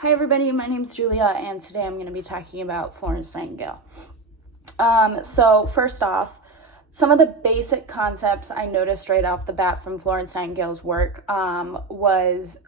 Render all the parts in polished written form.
Hi everybody, my name's Julia, and today I'm going to be talking about Florence Nightingale. So first off, some of the basic concepts I noticed right off the bat from Florence Nightingale's work was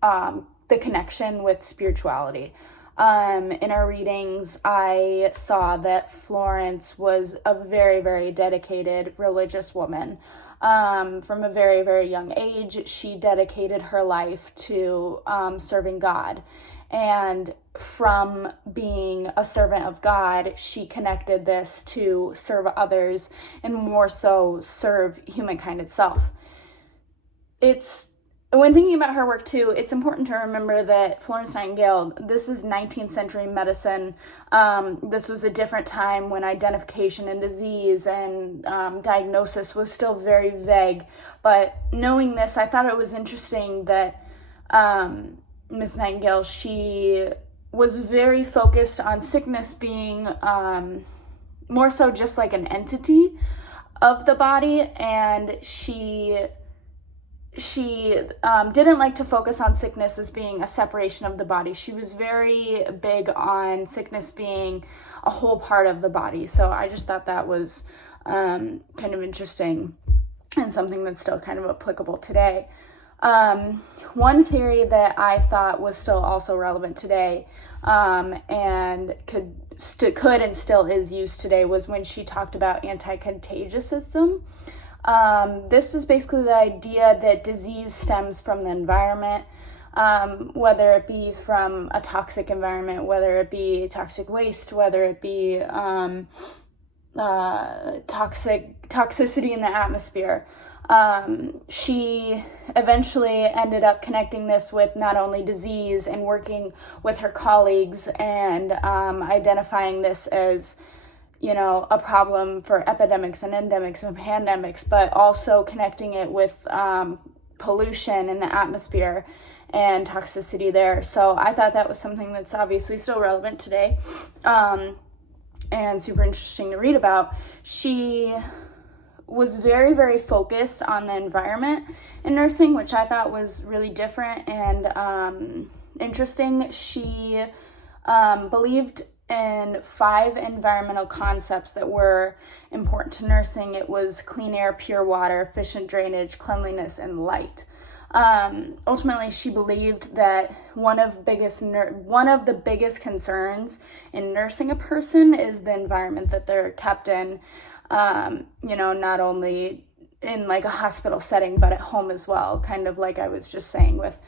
the connection with spirituality. In our readings, I saw that Florence was a very, very dedicated religious woman. From a very, very young age, she dedicated her life to serving God. And from being a servant of God, she connected this to serve others and more so serve humankind itself. When thinking about her work too, it's important to remember that Florence Nightingale, this is 19th century medicine. This was a different time when identification and disease and diagnosis was still very vague. But knowing this, I thought it was interesting that Miss Nightingale, she was very focused on sickness being more so just like an entity of the body, and she didn't like to focus on sickness as being a separation of the body. She was very big on sickness being a whole part of the body. So I just thought that was kind of interesting and something that's still kind of applicable today. One theory that I thought was still also relevant today and could and still is used today was when she talked about anti-contagiousm. This is basically the idea that disease stems from the environment, whether it be from a toxic environment, whether it be toxic waste, whether it be toxicity in the atmosphere. She eventually ended up connecting this with not only disease and working with her colleagues and identifying this as a problem for epidemics and endemics and pandemics, but also connecting it with pollution in the atmosphere and toxicity there. So I thought that was something that's obviously still relevant today and super interesting to read about. She was very, very focused on the environment in nursing, which I thought was really different and interesting. She believed in 5 environmental concepts that were important to nursing. It was clean air, pure water, efficient drainage, cleanliness, and light. Ultimately, she believed that one of the biggest concerns in nursing a person is the environment that they're kept in, not only in like a hospital setting, but at home as well, kind of like I was just saying with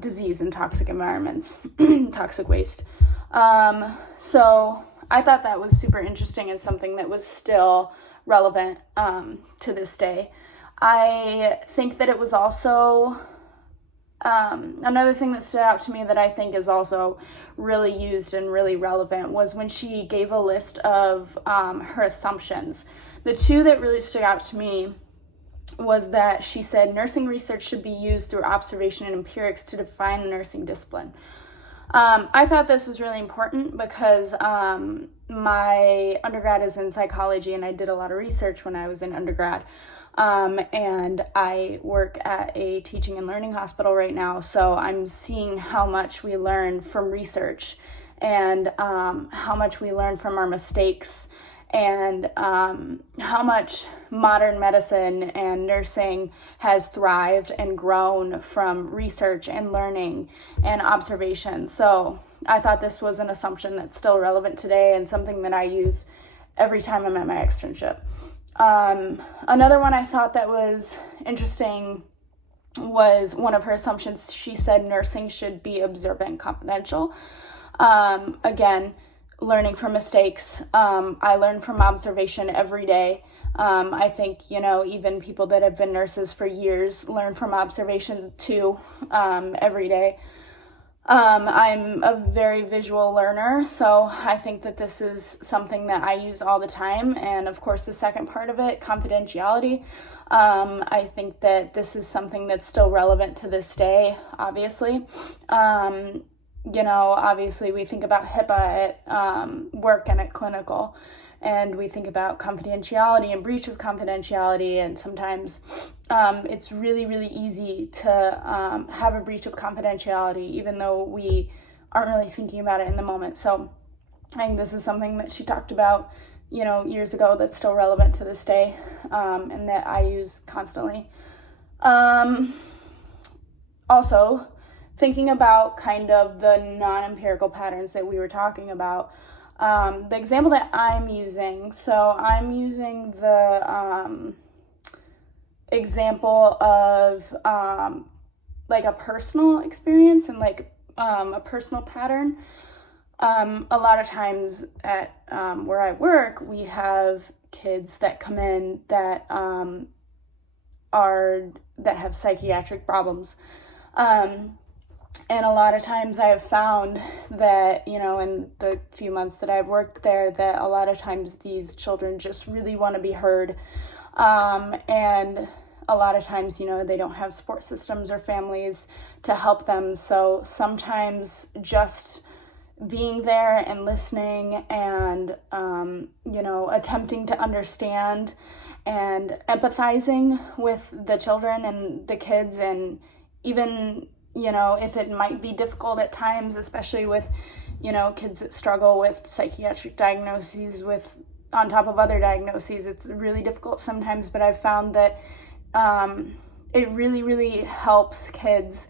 disease and toxic environments, toxic waste. So I thought that was super interesting and something that was still relevant to this day. I think that it was also another thing that stood out to me that I think is also really used and really relevant was when she gave a list of her assumptions. The 2 that really stood out to me was that she said nursing research should be used through observation and empirics to define the nursing discipline. I thought this was really important because my undergrad is in psychology and I did a lot of research when I was in undergrad. And I work at a teaching and learning hospital right now, so I'm seeing how much we learn from research and how much we learn from our mistakes and how much modern medicine and nursing has thrived and grown from research and learning and observation. So I thought this was an assumption that's still relevant today and something that I use every time I'm at my externship. Another one I thought that was interesting was one of her assumptions. She said nursing should be observant and confidential. Again, learning from mistakes. I learn from observation every day. I think, even people that have been nurses for years learn from observation too, every day. I'm a very visual learner, so I think that this is something that I use all the time. And of course, the second part of it, confidentiality. I think that this is something that's still relevant to this day, obviously. Obviously we think about HIPAA at work and at clinical. and we think about confidentiality and breach of confidentiality, and sometimes it's really, really easy to have a breach of confidentiality, even though we aren't really thinking about it in the moment. So I think this is something that she talked about, years ago, that's still relevant to this day, and that I use constantly. Also, thinking about kind of the non-empirical patterns that we were talking about, the example that I'm using, so I'm using the example of like a personal experience and like a personal pattern. A lot of times at where I work, we have kids that come in that have psychiatric problems. And a lot of times I have found that, in the few months that I've worked there, that a lot of times these children just really want to be heard. And a lot of times, they don't have support systems or families to help them. So sometimes just being there and listening and, attempting to understand and empathizing with the children and the kids, and even, if it might be difficult at times, especially with, kids that struggle with psychiatric diagnoses on top of other diagnoses, it's really difficult sometimes, but I've found that it really, really helps kids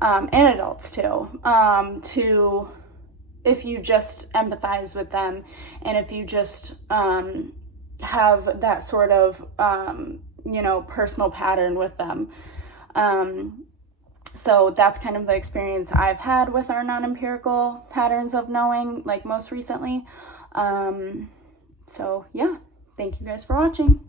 and adults too, if you just empathize with them, and if you just have that sort of, personal pattern with them. So that's kind of the experience I've had with our non-empirical patterns of knowing, like most recently. So yeah, thank you guys for watching.